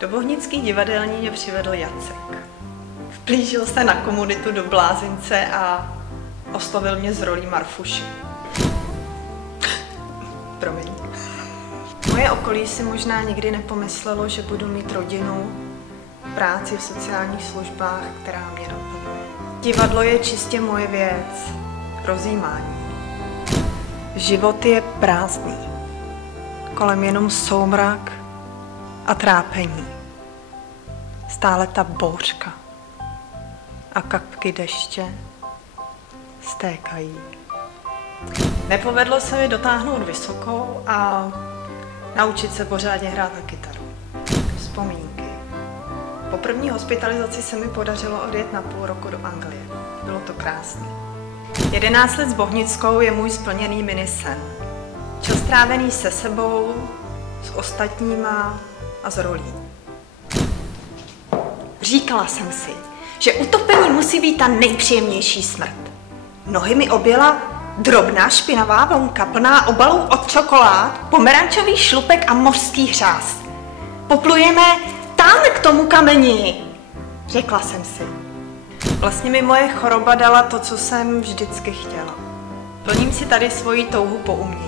Do Bohnické divadelní mě přivedl Jacek. Vplížil se na komunitu do blázince a oslovil mě z rolí Marfuši. Promiň. Moje okolí si možná nikdy nepomyslelo, že budu mít rodinu, práci v sociálních službách, která mě naplňuje. Divadlo je čistě moje věc, rozjímání. Život je prázdný. Kolem jenom soumrak a trápení. Stále ta bouřka a kapky deště stékají. Nepovedlo se mi dotáhnout vysokou a naučit se pořádně hrát na kytaru. Vzpomínky. Po první hospitalizaci se mi podařilo odjet na půl roku do Anglie. Bylo to krásné. 11 let s Bohnickou je můj splněný minisen. Čas strávený se sebou, s ostatníma a s rolí. Říkala jsem si, že utopení musí být ta nejpříjemnější smrt. Nohy mi objela drobná špinavá vlnka plná obalů od čokolád, pomerančový šlupek a mořský hřás. Poplujeme tam k tomu kameni, řekla jsem si. Vlastně mi moje choroba dala to, co jsem vždycky chtěla. Plním si tady svoji touhu po umění.